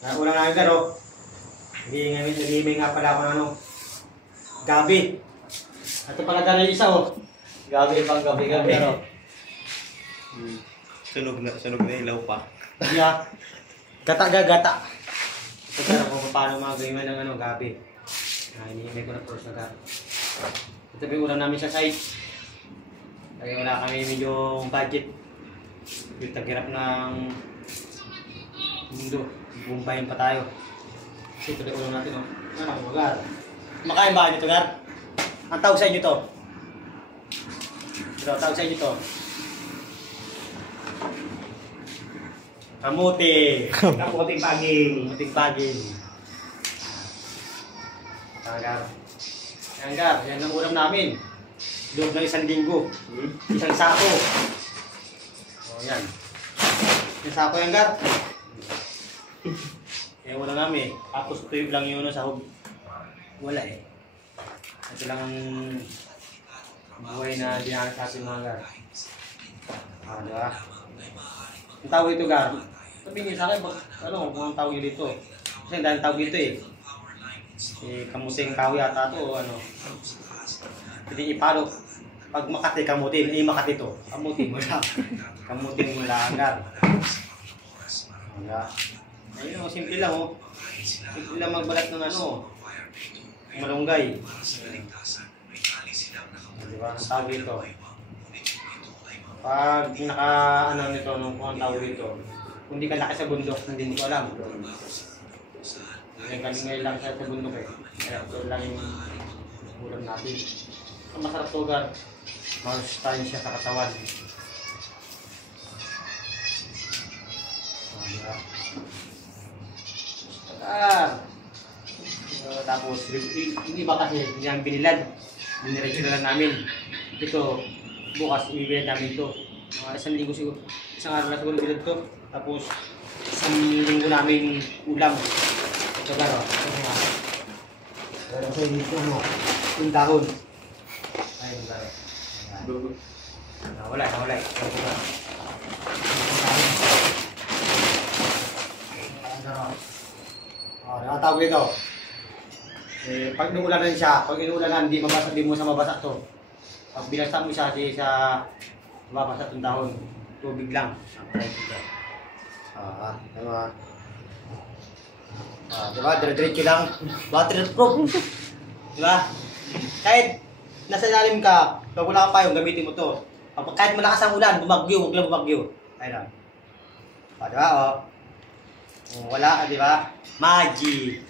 Ulang namin pero, nag-iimay nga pala ako ng ano, gabi. Ito pala dala yung isa oh. Gabi pang gabi-gabi. Pero, Sunog na ilaw pa. yeah. Gata-gata. Ito pero kung paano magawin ng ano, gabi. Iniimay ko na first na gabi. Ito yung ulang namin sa site. Kaya wala kami medyo budget. Yung tagirap ng mundo. Bumpayin pa tayo. Kasi ito yung ulang natin oh. Ano ko mag-ar? Makain ba nyo ito, Gar? Ang tawag sa inyo to? Ito, tawag sa inyo to. Kamuti. Kamuting paging. Kamuting paging. Gar. Yan, Gar. Yan ang ulam namin. Loob ng 1 linggo. Isang sako. O, yan. Isang sako yan, Gar. Yan ulam namin. Tapos tuyo lang yun sa hub. Wala eh. Ito lang ang buhay na dinanas sa ating mga Gar. Diba? Ang tawag ito, Gar. Sabihin niyo sa akin, ano, kung ang tawag nyo dito. Kasi dahil tawag dito eh. Kamuting kahoy yata ito o ano. Hindi ipalo. Pag Makati, kamutin. Makati to. Kamutin mo lang. Kamutin mo lang, Gar. Ayun o, simple lang o. Simple lang magbalat ng ano. Malunggay. Diba? Ang tawag dito. Pag naka-ano nito, kung ang tawag dito, kung di ka laki sa bundok, hindi ko alam. Kami ngayon lang sa bundok eh. Kaya ito lang yung ulam natin. Ang masarap to, Gar. Mas-time siya sa katawan. Diba? Tapos, yung iba kasi, yung binilad. Diniretso na lang namin. Ito, bukas, ibibilad namin ito. Mga 1 linggo siguro. Isang araw na siguro bilad ito. Tapos, 1 linggo namin ulam. Ito garo. Pero sa dito mo, yung dahon. Ayun garo. Nawala. Nakatawag dito. Pag inuulanan siya, pag inuulanan, di mo sa mabasa to. Pag binasa mo siya, di sa mabasa itong dahon. Tubig lang. Diba? Dire-diretso lang. Waterproof. Diba? Kahit nasa ilalim ka, pag wala ka pa yung gamitin mo to. Kahit malakas ang ulan, bumagyo, huwag lang bumagyo. Ayun lang. Diba? Wala, diba? Magic.